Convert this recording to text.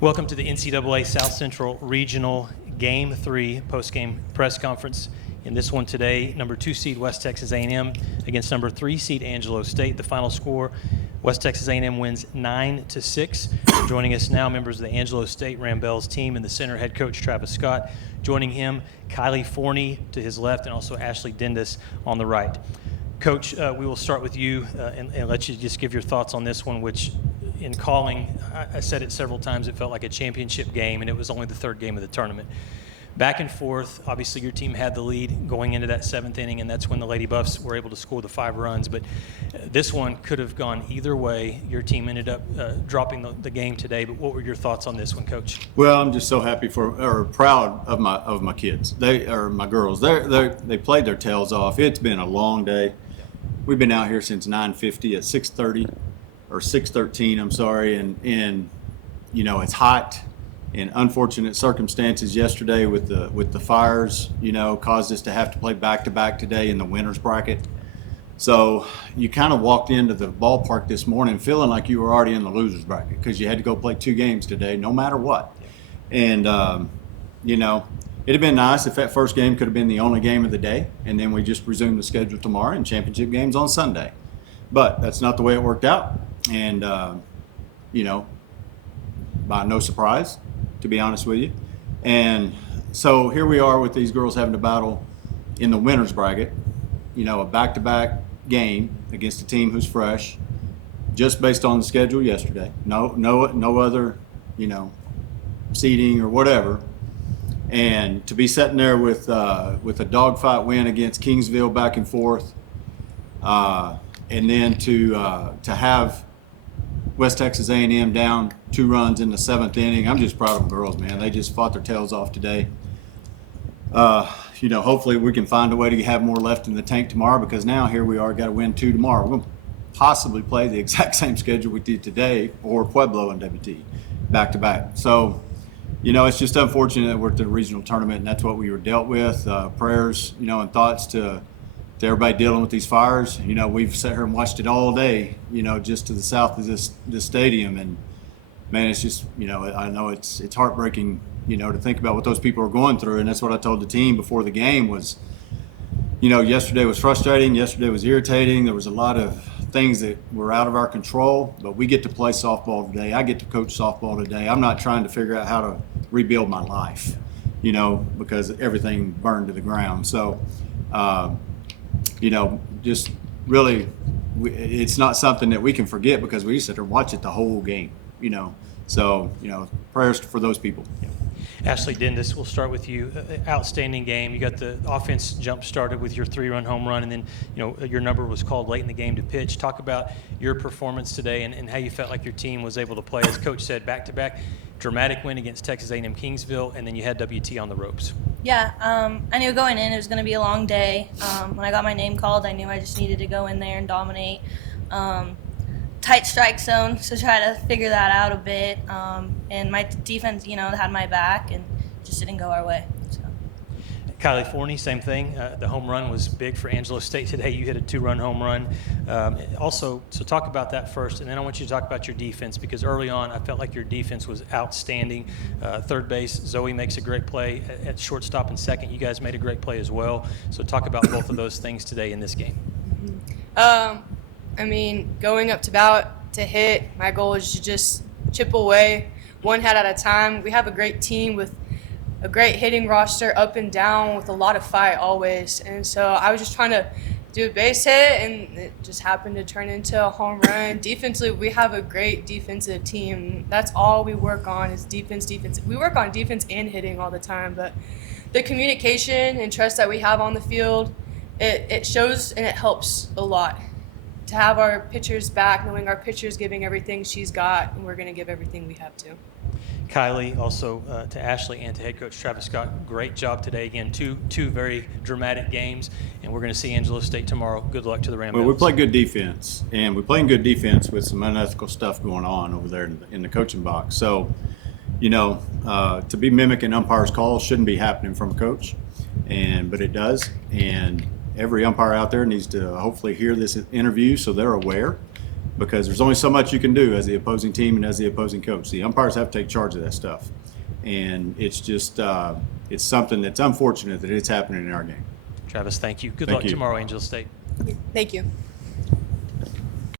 Welcome to the NCAA South Central Regional Game 3 post-game press conference. In this one today, number 2 seed West Texas A&M against number 3 seed Angelo State. The final score, West Texas A&M wins 9-6. Joining us now, members of the Angelo State Rambelles team in the center, head coach Travis Scott. Joining him, Kylie Forney to his left, and also Ashleigh Dendas on the right. Coach, we will start with you and let you just give your thoughts on this one, which in calling, I said it several times, it felt like a championship game, and it was only the third game of the tournament. Back and forth, obviously your team had the lead going into that seventh inning, and that's when the Lady Buffs were able to score the 5 runs. But this one could have gone either way. Your team ended up dropping the game today. But what were your thoughts on this one, Coach? Well, I'm just so happy or proud of my kids. My girls. They played their tails off. It's been a long day. We've been out here since 9:50 at 6:30 or 6:13. I'm sorry, and you know it's hot. In unfortunate circumstances yesterday with the fires, caused us to have to play back-to-back today in the winners bracket. So you kind of walked into the ballpark this morning feeling like you were already in the losers bracket because you had to go play 2 games today, no matter what. And it'd have been nice if that first game could have been the only game of the day, and then we just resumed the schedule tomorrow and championship games on Sunday. But that's not the way it worked out, and by no surprise, to be honest with you. And so here we are with these girls having to battle in the winners bracket, a back-to-back game against a team who's fresh, just based on the schedule yesterday. No other, seeding or whatever. And to be sitting there with a dogfight win against Kingsville back and forth, and then to have West Texas A&M down 2 runs in the 7th inning. I'm just proud of the girls, man. They just fought their tails off today. Hopefully we can find a way to have more left in the tank tomorrow, because now here we are, got to win 2 tomorrow. We're going to possibly play the exact same schedule we did today, or Pueblo and WT back to back. So, it's just unfortunate that we're at the regional tournament, and that's what we were dealt with. Prayers, and thoughts to everybody dealing with these fires. We've sat here and watched it all day, just to the south of this stadium. And, man, it's just, I know it's heartbreaking, to think about what those people are going through. And that's what I told the team before the game was, yesterday was frustrating. Yesterday was irritating. There was a lot of things that were out of our control. But we get to play softball today. I get to coach softball today. I'm not trying to figure out how to rebuild my life, because everything burned to the ground. So, just really, it's not something that we can forget, because we sit there and watch it the whole game, So, prayers for those people. Yeah. Ashleigh Dendas, we'll start with you. Outstanding game. You got the offense jump started with your 3-run home run, and then, your number was called late in the game to pitch. Talk about your performance today and how you felt like your team was able to play. As Coach said, back-to-back, dramatic win against Texas A&M-Kingsville, and then you had WT on the ropes. Yeah, I knew going in it was going to be a long day. When I got my name called, I knew I just needed to go in there and dominate. Tight strike zone, so try to figure that out a bit. And my defense, had my back, and just didn't go our way. So. Kylie Forney, same thing. The home run was big for Angelo State today. You hit a 2-run home run. So talk about that first, and then I want you to talk about your defense, because early on I felt like your defense was outstanding. Third base, Zoe makes a great play. At shortstop and second, you guys made a great play as well. So talk about both of those things today in this game. Going up to bat to hit, my goal is to just chip away 1 hit at a time. We have a great team with a great hitting roster up and down with a lot of fight always. And so I was just trying to do a base hit, and it just happened to turn into a home run. Defensively, we have a great defensive team. That's all we work on is defense. We work on defense and hitting all the time, but the communication and trust that we have on the field, it shows and it helps a lot. To have our pitchers back, knowing our pitcher's giving everything she's got, and we're going to give everything we have to. Kylie, also to Ashleigh and to head coach Travis Scott, great job today. Again, two very dramatic games, and we're going to see Angelo State tomorrow. Good luck to the Rambelles. Well, we play good defense, and we're playing good defense with some unethical stuff going on over there in the coaching box. So, to be mimicking umpires' calls shouldn't be happening from a coach, but it does. And every umpire out there needs to hopefully hear this interview so they're aware. because there's only so much you can do as the opposing team and as the opposing coach. The umpires have to take charge of that stuff. And it's just it's something that's unfortunate that it's happening in our game. Travis, thank you. Good Thank luck you. tomorrow, Angel State. Thank you.